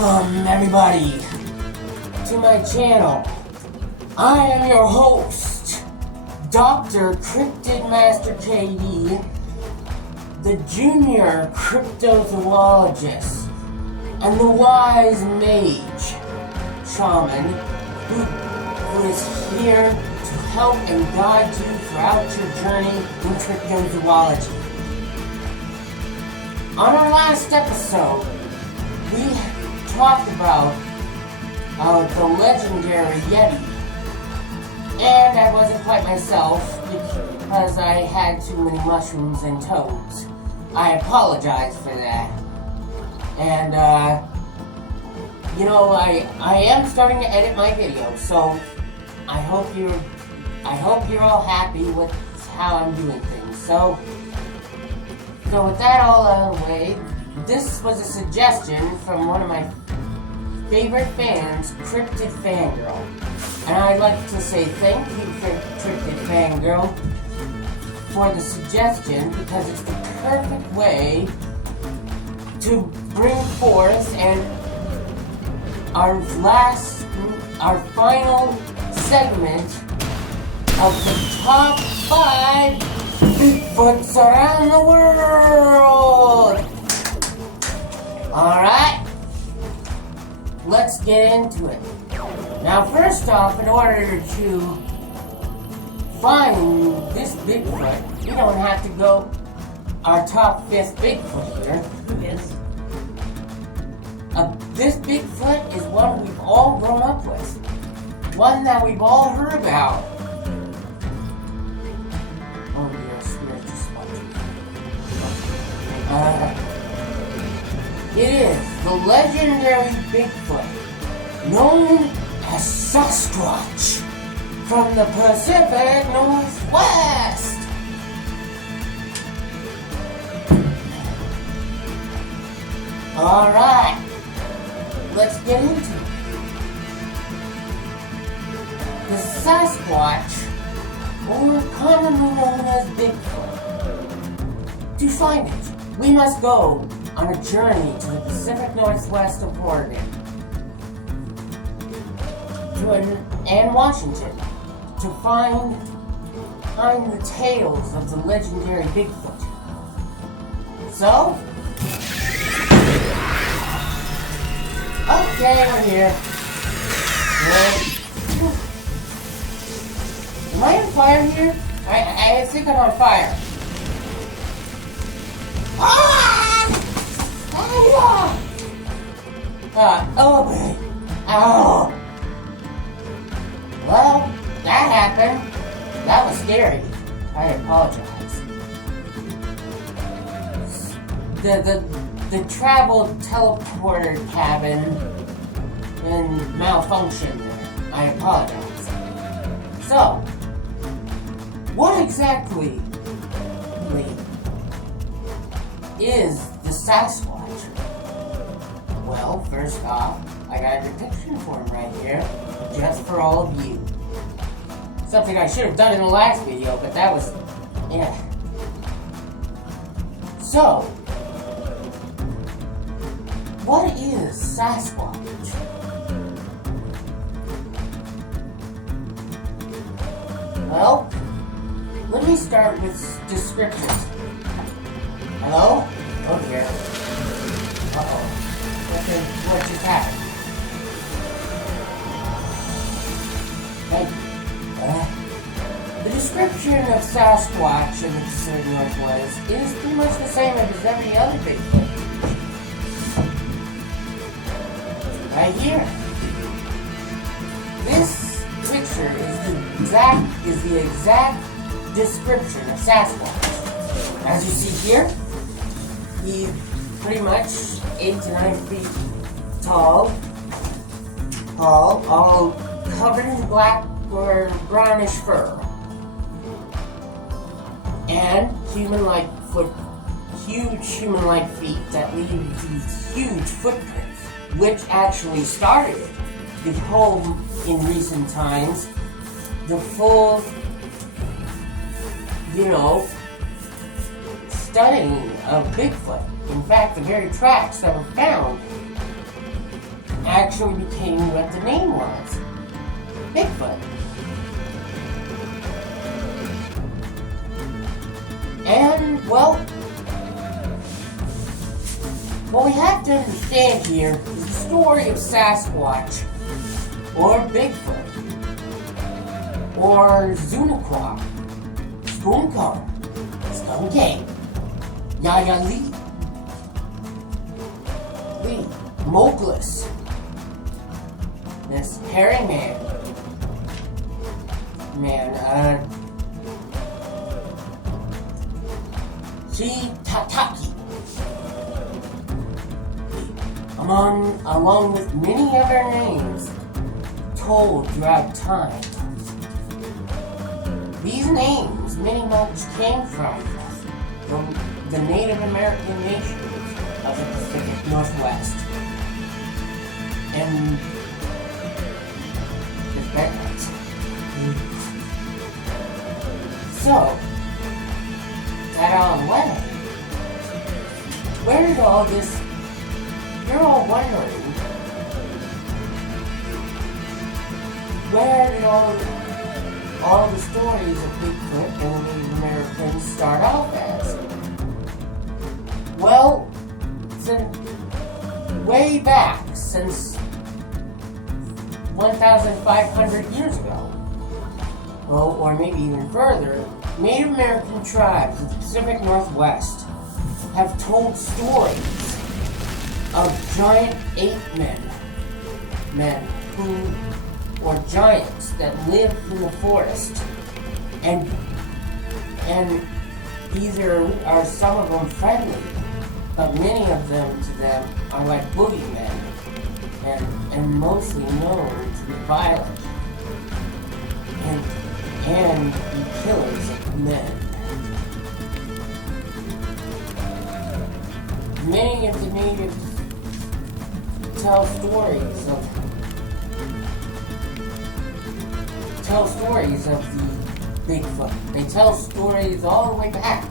Welcome, everybody, to my channel. I am your host, Dr. cryptidmasterkd, the junior cryptozoologist, and the wise mage shaman who is here to help and guide you throughout your journey in cryptozoology. On our last episode, we talked about the legendary Yeti, and I wasn't quite myself because I had too many mushrooms and toads. I apologize for that. And, I am starting to edit my videos, so I hope you're all happy with how I'm doing things. So with that all out of the way, this was a suggestion from one of my favorite fans, Cryptid Fangirl. And I'd like to say thank you, Cryptid Fangirl, for the suggestion, because it's the perfect way to bring forth our final segment of the top 5 Bigfoots around the world. Alright, let's get into it. Now, first off, in order to find this Bigfoot, you don't have to go our top 5th Bigfoot here. Yes. This Bigfoot is one we've all grown up with. One that we've all heard about. Oh dear, spirit just it is the legendary Bigfoot, known as Sasquatch, from the Pacific Northwest. Alright, let's get into it. The Sasquatch, or commonly known as Bigfoot. To find it, we must go on a journey to the Pacific Northwest of Oregon and Washington to find the tales of the legendary Bigfoot. So, okay, we're here. Am I on fire here? I think I'm on fire. Okay. Ow. Well, that happened. That was scary. I apologize. The travel teleporter cabin and malfunction there. I apologize. So, what exactly is the Sasquatch? Well, first off, I got a depiction for him right here, just for all of you. Something I should have done in the last video, but that was, yeah. So, what is Sasquatch? Well, let me start with descriptions. Hello? Oh dear. Uh-oh. What just happened? Thank you. The description of Sasquatch in the Pacific Northwest is pretty much the same as every other Bigfoot. Right here. This picture is the exact description of Sasquatch. As you see here, he's pretty much 8 to 9 feet tall, all covered in black or brownish fur, and huge human-like feet that leave these huge footprints, which actually started the whole, in recent times, the full, studying of Bigfoot. In fact, the very tracks that were found actually became what the name was, Bigfoot. And, well, what we have to understand here is the story of Sasquatch, or Bigfoot, or Zuniqua, Skunkar, Skunkane, Yaya Lee, Mowglis, this hairy man, Tataki, along with many other names told throughout time. These names many much came from the Native American nations of the Pacific Northwest and the Bedouins. So, that all way, where did all this, you're all wondering, where did all the stories of Bigfoot and the Native Americans start off as? Well, way back, since 1,500 years ago, well, or maybe even further, Native American tribes of the Pacific Northwest have told stories of giant ape men or giants that live in the forest, and either are some of them friendly, but many of them to them are like boogeymen, and mostly known to be violent and be killers of men. Many of the natives tell stories of the Bigfoot. They tell stories all the way back.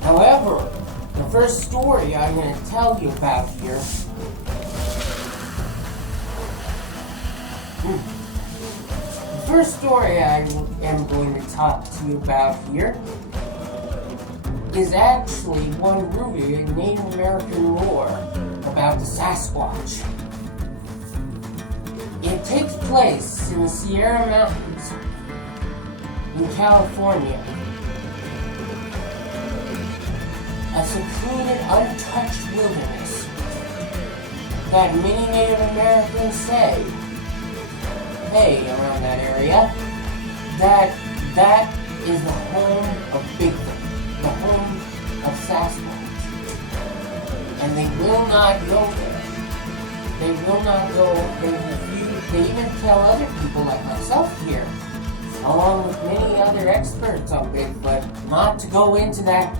However, the first story I'm going to tell you about here the first story I am going to talk to you about here is actually one rooted in Native American lore about the Sasquatch. It takes place in the Sierra Mountains in California, a secluded, untouched wilderness that many Native Americans say around that area, that is the home of Bigfoot, the home of Sasquatch. And they will not go there. They will not go, they refuse, they even tell other people like myself here, along with many other experts on Bigfoot, not to go into that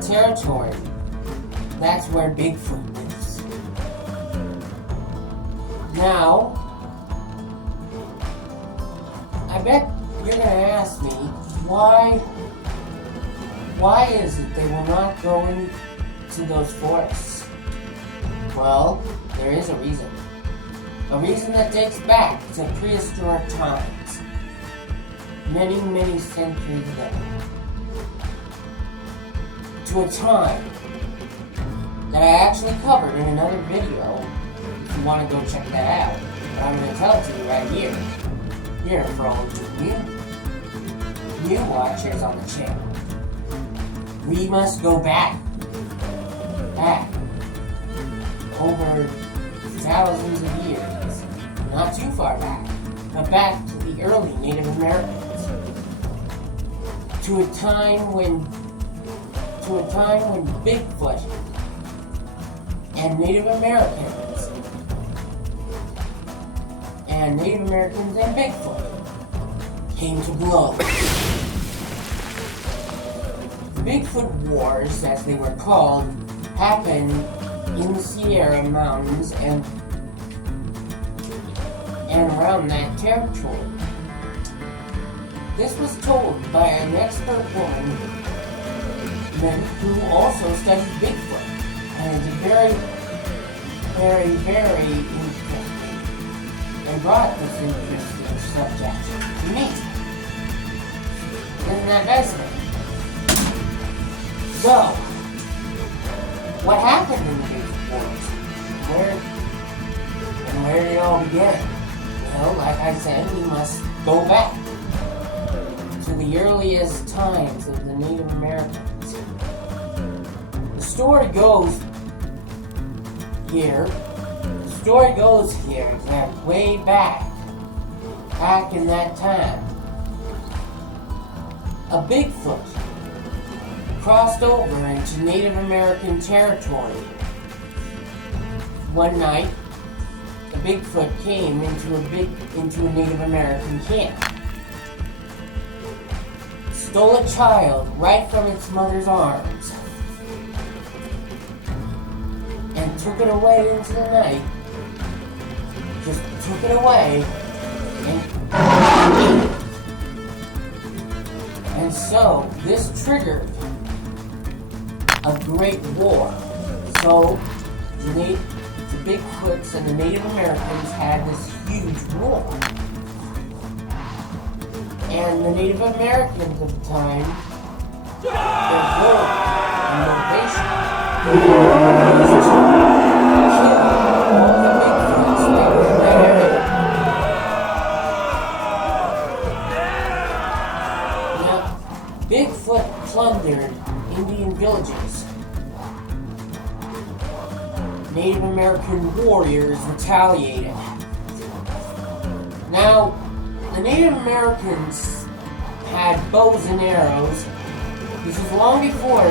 territory. That's where Bigfoot lives. Now, I bet you're going to ask me, why is it they will not go into those forests? Well, there is a reason. A reason that dates back to prehistoric times. Many, many centuries ago. To a time that I actually covered in another video, if you want to go check that out. But I'm going to tell it to you right here. Here for all new watchers on the channel. We must go back over thousands of years, not too far back, but back to the early Native Americans, to a time when Bigfoot and Native Americans and Bigfoot came to blows. The Bigfoot Wars, as they were called, happened in the Sierra Mountains and around that territory. This was told by an expert woman who also studied Bigfoot. very, very interesting and brought this interesting subject to me. Isn't that fascinating? So, what happened in the Bigfoots? Where did it all begin? Well, like I said, we must go back to the earliest times of the Native Americans. The story goes here that way back in that time, a Bigfoot crossed over into Native American territory. One night, a Bigfoot came into a Native American camp, stole a child right from its mother's arms, and took it away into the night. Just took it away and ate it. And so this triggered a great war. So the Bigfoots and the Native Americans had this huge war. And the Native Americans of the time, their goal and motivation was to kill all the Bigfoots that were in that area. Now, Bigfoot plundered Indian villages. Native American warriors retaliated. Now, the Native Americans had bows and arrows. This was long before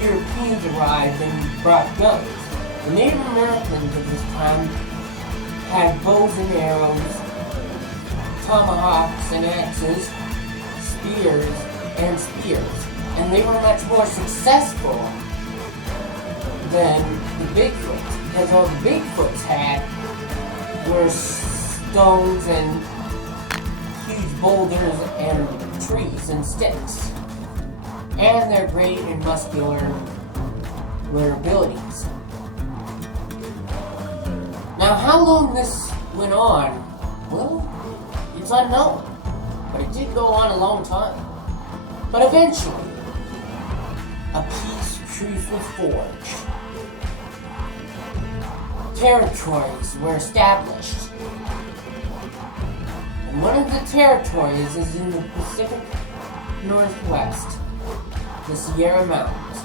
Europeans arrived and brought guns. The Native Americans at this time had bows and arrows, tomahawks and axes, spears, and they were much more successful than the Bigfoots, because all the Bigfoots had were stones and huge boulders and trees and sticks, and their great and muscular abilities. Now, how long this went on, well, it's unknown, but it did go on a long time. But eventually, a peace truce was forged. Territories were established. And one of the territories is in the Pacific Northwest, the Sierra Mountains.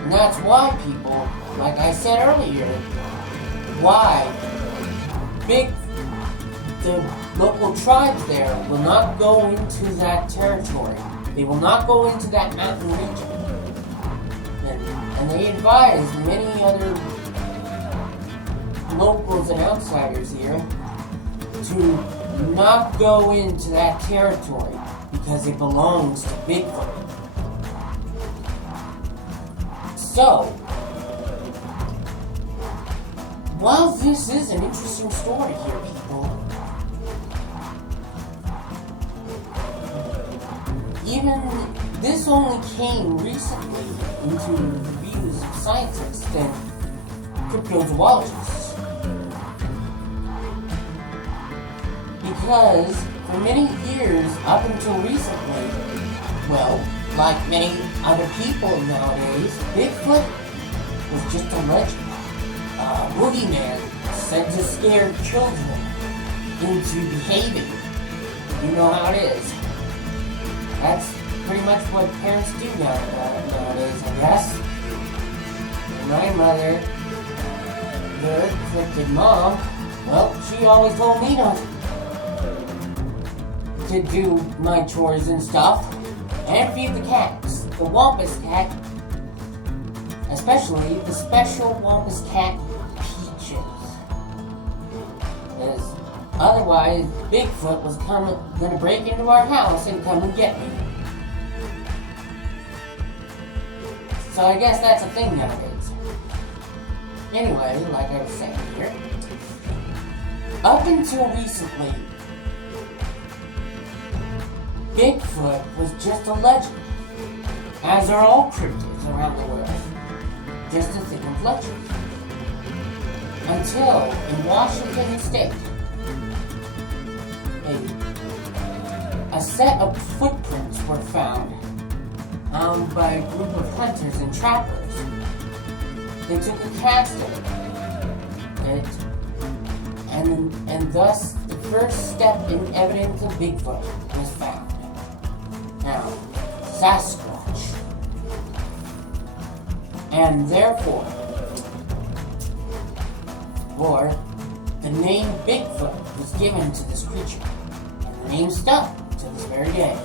And that's why people, like I said earlier, why the local tribes there will not go into that territory. They will not go into that mountain region. And they advise many other locals and outsiders here to not go into that territory because it belongs to Bigfoot. So, while this is an interesting story here, people, even this only came recently into the views of scientists and cryptozoologists. Because for many years, up until recently, well, like many other people nowadays, Bigfoot was just a legend. A boogeyman sent to scare children into behaving. You know how it is. That's pretty much what parents do nowadays, I guess. And my mother, the cryptid mom, well, she always told me to do my chores and stuff, and feed the cats. The Wampus cat, especially the special Wampus cat, Peaches. Because otherwise, Bigfoot was gonna break into our house and come and get me. So I guess that's a thing nowadays. Anyway, like I was saying here, up until recently, Bigfoot was just a legend, as are all cryptids around the world. just a thick complexion. Until, in Washington State, a set of footprints were found by a group of hunters and trappers. They took a cast of it, and thus the first step in evidence of Bigfoot was found. Now, Sasquatch. And therefore, the name Bigfoot was given to this creature, and the name stuck to this very day.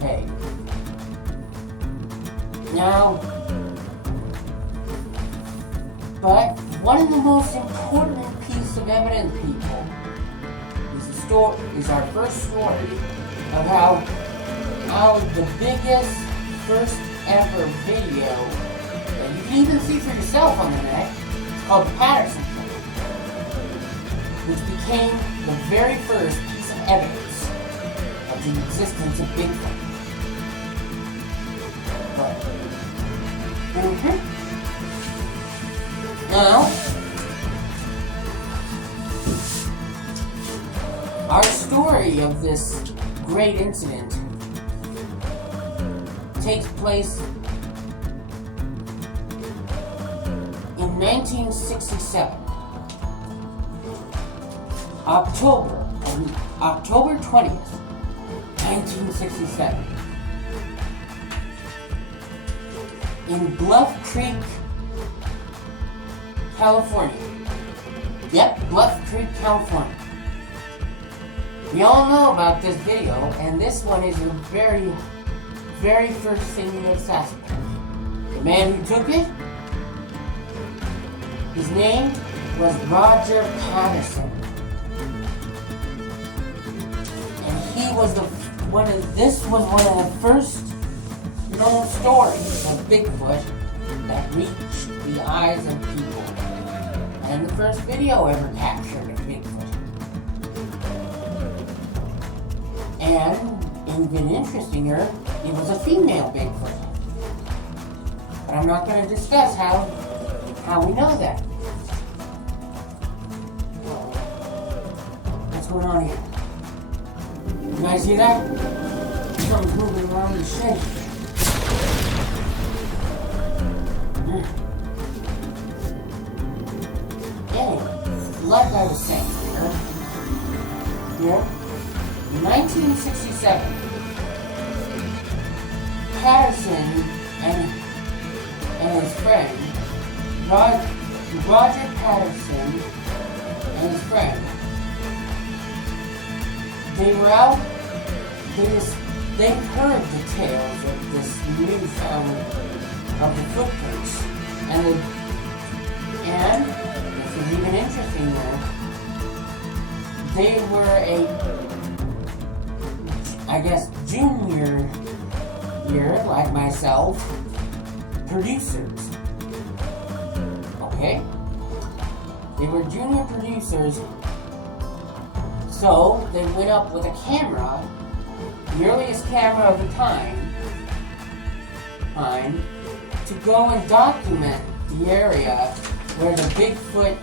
Hey. Now, but one of the most important pieces of evidence, people, is our first story of how the biggest first ever video that you can even see for yourself on the net, it's called the Patterson, which became the very first piece of evidence of the existence of Bigfoot. Now, our story of this great incident takes place in 1967. October 20th, 1967. In Bluff Creek, California. Yep, Bluff Creek, California. We all know about this video, and this one is the very, very first thing of Sasquatch. The man who took it, his name was Roger Patterson. And this was one of the first known stories of Bigfoot that reached the eyes of people, and the first video ever captured of Bigfoot. And even interestinger, it was a female Bigfoot. But I'm not going to discuss how we know that. What's going on here? You guys see that? Something's moving around the shape. Anyway, like I was saying here, in 1967, Patterson and his friend, Roger Patterson and his friend, they were out, they heard the tales of this newfound, of the footprints, and this is even interesting though, they were junior year, like myself, producers. Okay? They were junior producers, so they went up with a camera, the earliest camera of the time, to go and document the area where the Bigfoot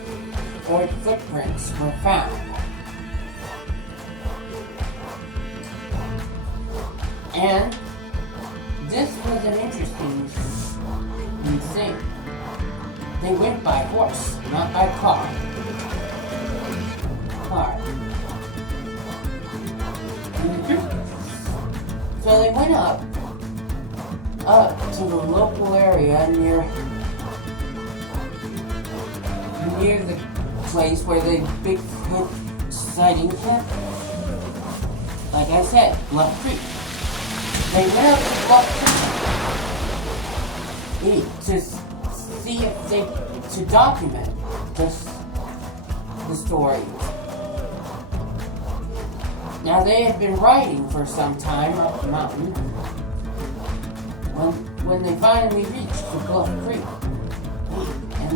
or footprints were found. And this was an interesting thing. They went by horse, not by car. So they went up to the local area near the place where the Bigfoot sighting happened. Like I said, Bluff Creek. They went up to Bluff Creek to see to document the story. Now they had been riding for some time up the mountain when they finally reached the Bluff Creek, and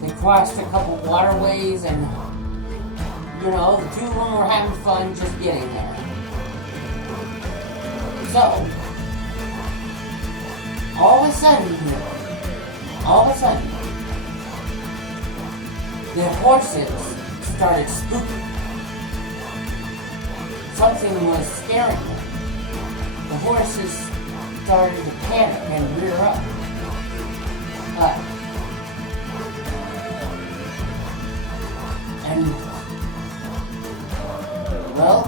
they crossed a couple waterways, and the two of them were having fun just getting there. So all of a sudden, all of a sudden, the horses started spooking. Something was scaring them. The horses started to panic and rear up. And, well,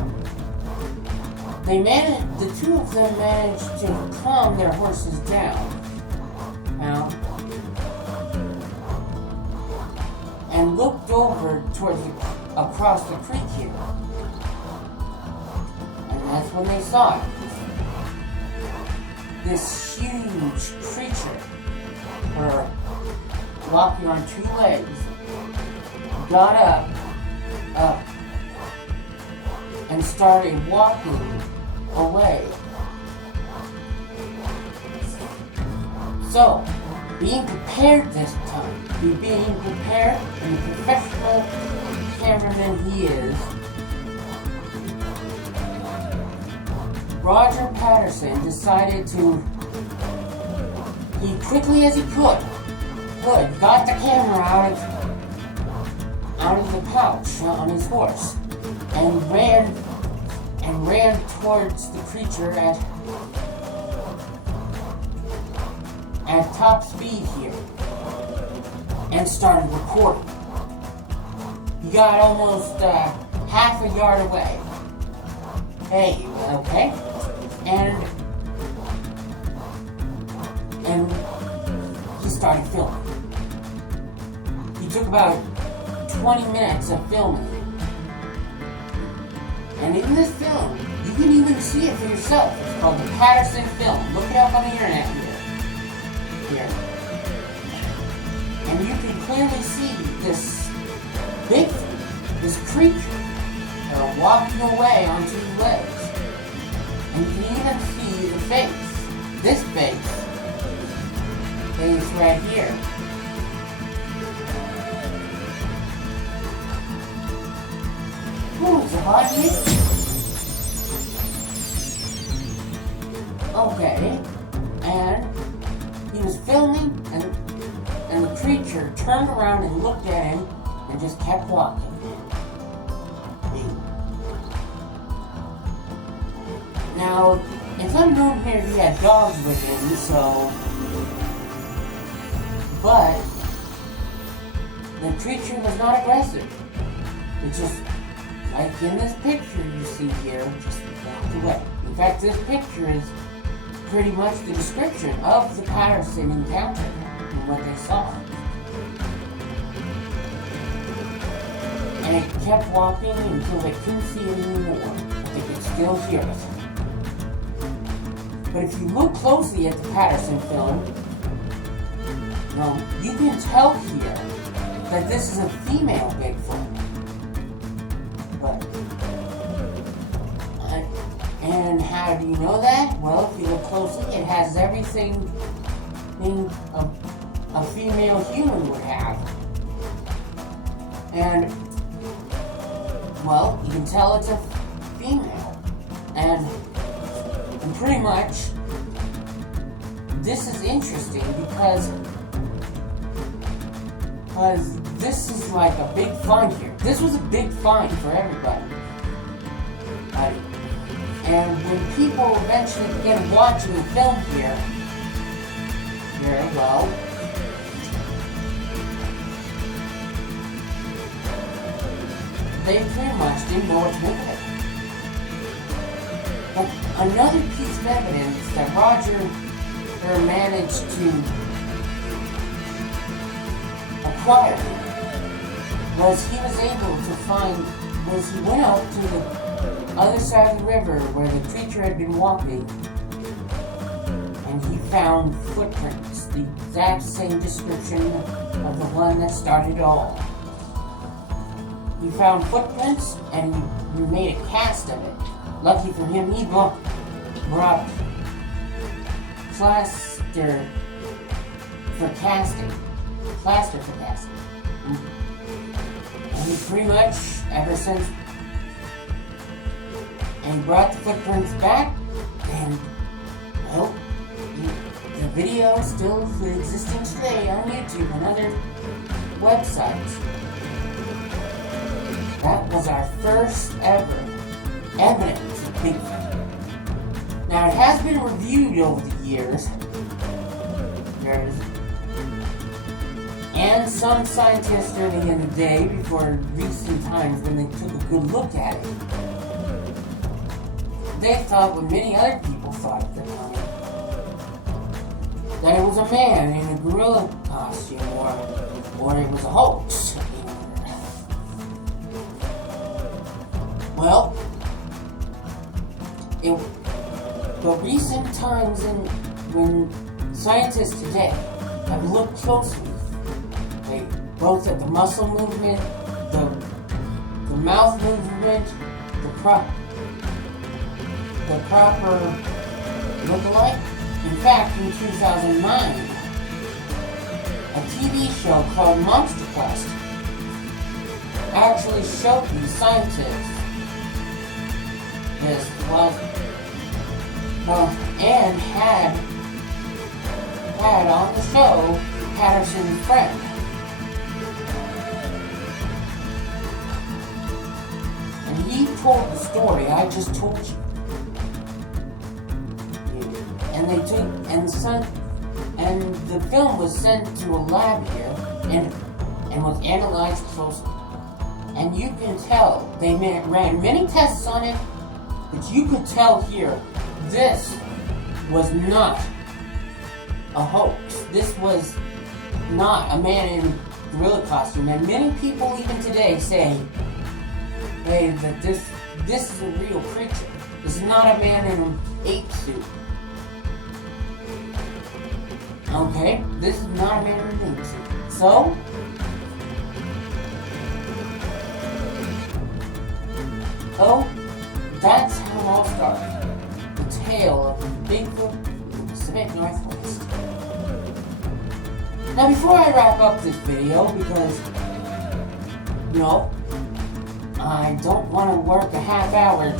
the two of them managed to calm their horses down. Now, and looked over across the creek here. And that's when they saw it. This huge creature, walking on two legs, got up, and started walking away. So, being prepared this time, being prepared, and the professional cameraman he is, Roger Patterson decided to, he quickly as he could, got the camera out of the pouch on his horse, and ran towards the creature at top speed here, and started recording. He got almost half a yard away. Hey, okay? And he started filming. He took about 20 minutes of filming. And in this film, you can even see it for yourself. It's called the Patterson film. Look it up on the internet here. And you can clearly see this Bigfoot, this creature, walking away on two legs. And you can even see the face. This face right here. Ooh, is it hot here? Okay. And he was filming, and the creature turned around and looked at him and just kept walking. Now, it's unknown here if he had dogs with him, so... But the creature was not aggressive. It just, like in this picture you see here, just walked away. In fact, this picture is pretty much the description of the Patterson encounter and what they saw. And it kept walking until they couldn't see it anymore, but they could still hear it. But if you look closely at the Patterson film, you can tell here that this is a female Bigfoot. And how do you know that? Well, if you look closely, it has everything a female human would have. And, well, you can tell it's a female. And pretty much, this is interesting because this is like a big find here. This was a big find for everybody. And when people eventually began watching the film here, well, they pretty much didn't know what to make of it. But another piece of evidence that Roger managed to acquire was he was able to find, he went out to the other side of the river where the creature had been walking, and he found footprints, the exact same description of the one that started it all. He found footprints, and he made a cast of it. Lucky for him, he brought plaster for casting. And he pretty much, ever since, and he brought the footprints back, and, well, the the video still existing today on YouTube and other websites. That was our first ever evidence of Bigfoot. Now, it has been reviewed over the years. And some scientists early in the day, before recent times when they took a good look at it, they thought what many other people thought at the time, that it was a man in a gorilla costume, or it was a hoax. Well, but recent times when scientists today have looked closely, both at the muscle movement, the mouth movement, the proper look-alike. In fact, in 2009, a TV show called Monster Quest actually showed these scientists this and had on the show Patterson's friend. And he told the story I just told you. And the film was sent to a lab here and was analyzed closely. And you can tell they ran many tests on it, but you could tell here this was not a hoax. This was not a man in a gorilla costume. And many people even today say, hey, that this is a real creature. This is not a man in an ape suit. Okay, this is not a man in an ape suit. So, that's how it all started. The tale of Bigfoot in the Pacific Northwest. Now, before I wrap up this video, because, I don't want to work a half hour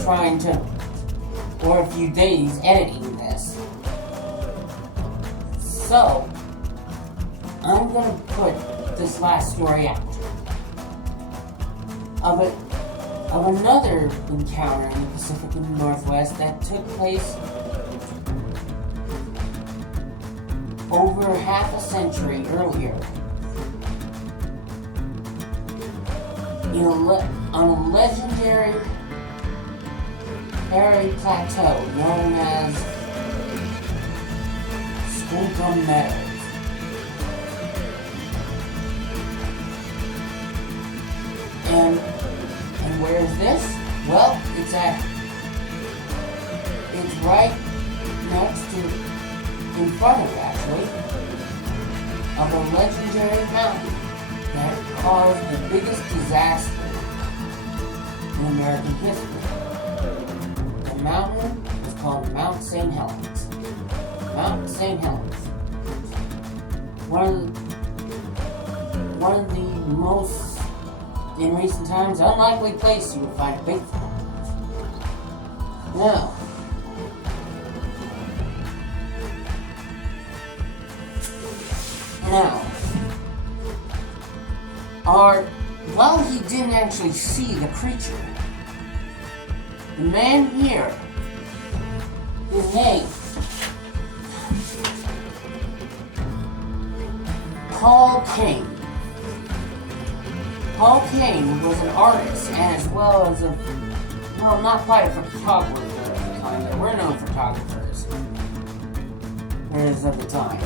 or a few days editing this. So, I'm going to put this last story out of another encounter in the Pacific Northwest that took place over half a century earlier on a legendary prairie plateau known as Squintum Meadows. And where is this? Well, it's right next to, in front of actually, of a legendary mountain that caused the biggest disaster in American history. The mountain is called Mount St. Helens. Mount St. Helens. One of the most, in recent times, unlikely place you will find a Bigfoot. While he didn't actually see the creature, the man here, his name, Paul Kane. Paul Kane was an artist as well as not quite a photographer at the time. There were no photographers as of the time.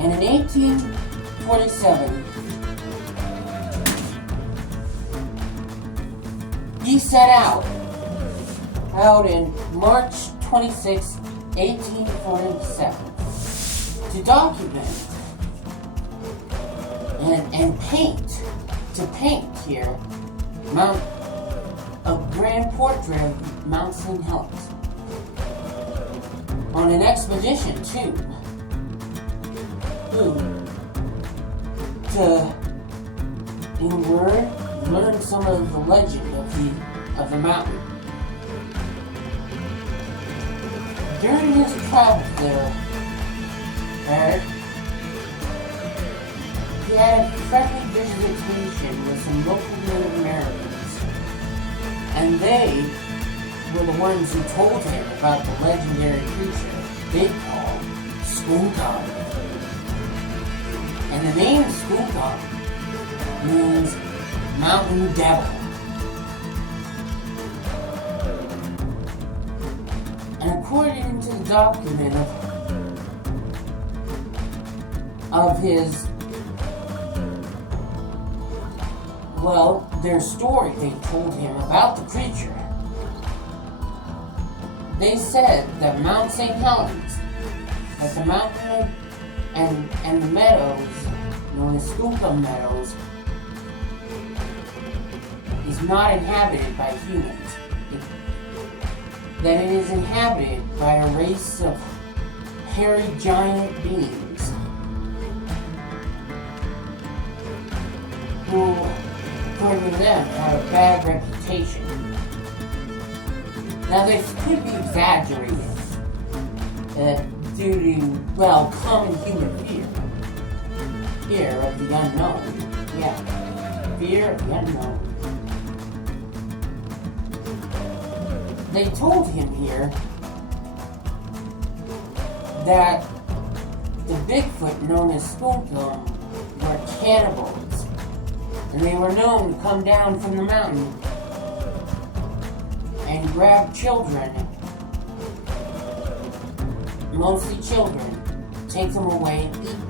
And in 1847, he set out in March 26, 1847, to document and paint here a grand portrait of Mount St. Helens on an expedition to in a word, learn some of the legend of the mountain. During his travel there, that he had a friendly visitation with some local Native Americans, and they were the ones who told him about the legendary creature they call Skunkog. And the name Skunkog means mountain devil. And according to the document of his, well, their story they told him about the creature, they said that Mount St. Helens, that the mountain and the meadows, known as Skunkog Meadows, is not inhabited by humans. That it is inhabited by a race of hairy giant beings who, according to them, have a bad reputation. Now, this could be exaggerated due to, well, common human fear. Fear of the unknown. Yeah, fear of the unknown. They told him here that the Bigfoot known as Skunkog were cannibals, and they were known to come down from the mountain and grab children, mostly children, take them away and eat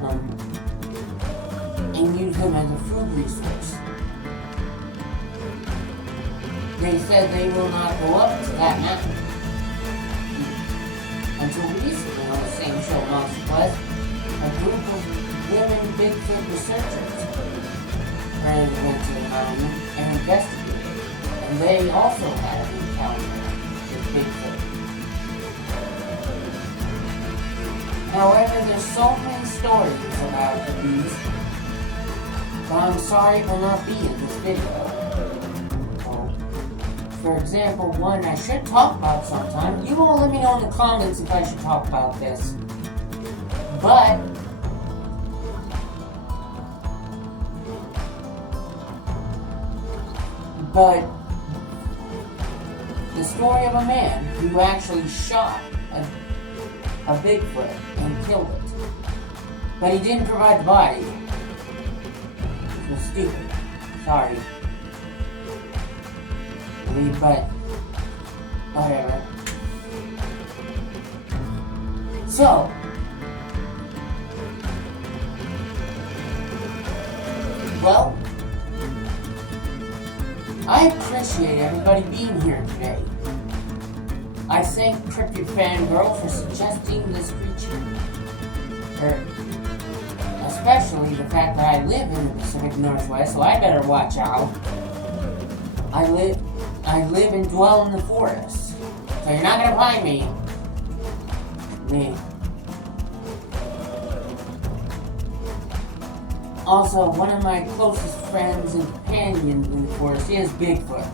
them, and use them as a food resource. They said they will not go up to that mountain. Until recently, on the same show, Monster Quest, a group of women Bigfoot researchers apparently went to the mountain and investigated, and they also had an encounter with Bigfoot. However, there's so many stories about the beast, but I'm sorry it will not be in this video. For example, one I should talk about sometime. You all let me know in the comments if I should talk about this. But the story of a man who actually shot a Bigfoot and killed it. But he didn't provide the body. It was stupid. Sorry. But whatever. So well, I appreciate everybody being here today. I thank Cryptid Fangirl for suggesting this creature. Especially the fact that I live in the Pacific Northwest, so I better watch out. I live and dwell in the forest, so you're not gonna find me. Also, one of my closest friends and companions in the forest is Bigfoot.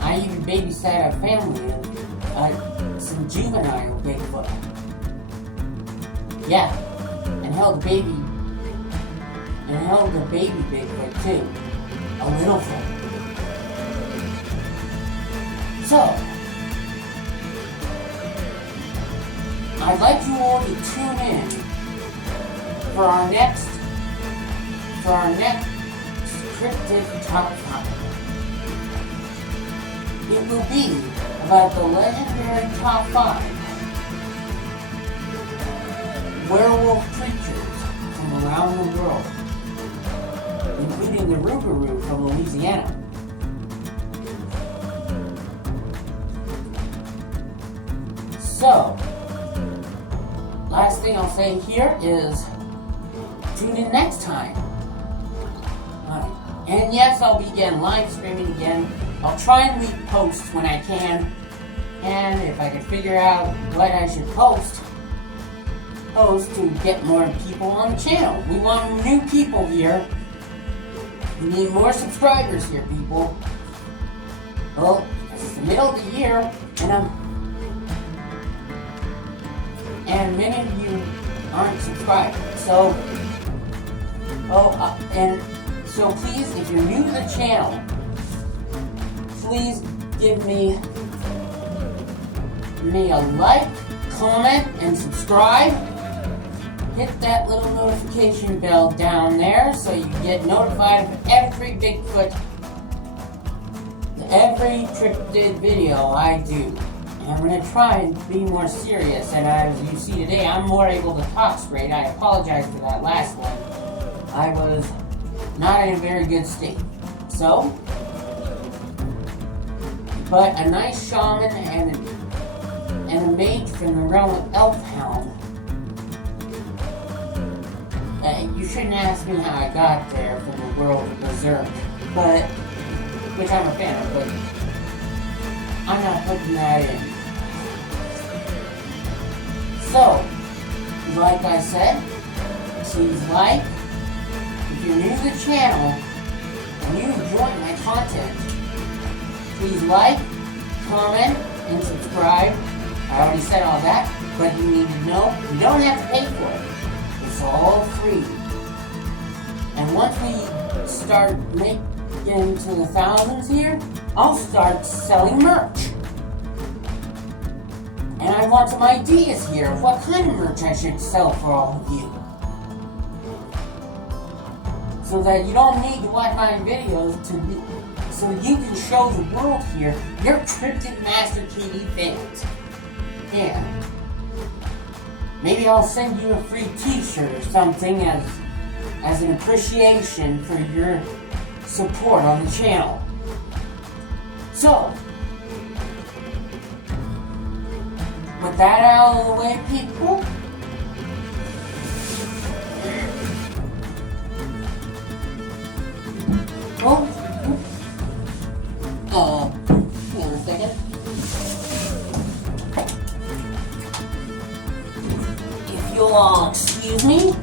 I even babysat a family of some juvenile Bigfoot. Yeah, and held a baby Bigfoot too. A little foot. So, I'd like you all to tune in for our next cryptid top 5. It will be about the legendary top 5 werewolf creatures from around the world, including the Rougarou from Louisiana. So, last thing I'll say here is tune in next time. And yes, I'll be live streaming again. I'll try and leave posts when I can. And if I can figure out what I should post to get more people on the channel. We want new people here. We need more subscribers here, people. Oh, this is the middle of the year, and many of you aren't subscribed. So, and so please, if you're new to the channel, please give me a like, comment, and subscribe. Hit that little notification bell down there so you get notified of every Bigfoot, every cryptid video I do. And I'm going to try and be more serious, and as you see today, I'm more able to talk straight. I apologize for that last one. I was not in a very good state. So, but a nice shaman and a mage from the realm of Elfhound. You shouldn't ask me how I got there from the world of Berserk, but which I'm a fan of, but I'm not putting that in. So, like I said, please like. If you're new to the channel and you enjoy my content, please like, comment, and subscribe. I already said all that, but you need to know you don't have to pay for it. It's all free. And once we start making to the thousands here, I'll start selling merch. And I want some ideas here of what kind of merch I should sell for all of you. So that you don't need to watch my videos so you can show the world here you're cryiptidmasterkd fans. Yeah. Maybe I'll send you a free t-shirt or something as an appreciation for your support on the channel. So, with that out of the way, people, hang on a second. If you'll all excuse me,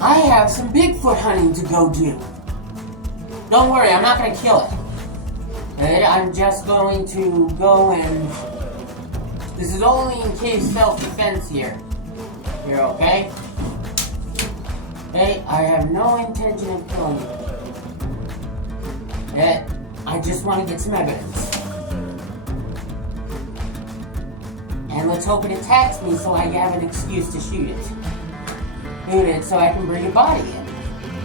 I have some Bigfoot hunting to go do. Don't worry, I'm not going to kill it. I'm just going to go and... This is only in case self-defense here. You're okay? Hey, I have no intention of killing you. I just want to get some evidence. And let's hope it attacks me so I have an excuse to shoot it. So I can bring a body in.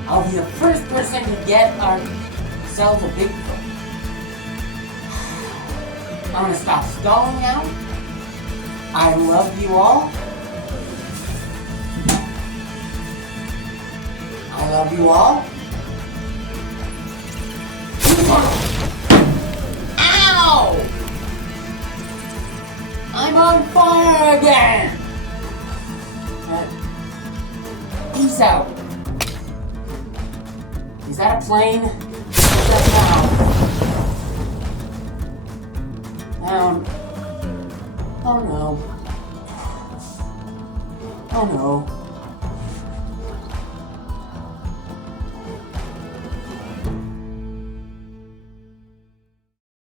I'll be the first person to get ourselves a Bigfoot. I'm gonna stop stalling now. I love you all. I love you all. Ow! I'm on fire again! Peace out. Is that a plane? What's that sound? Oh no. Oh no.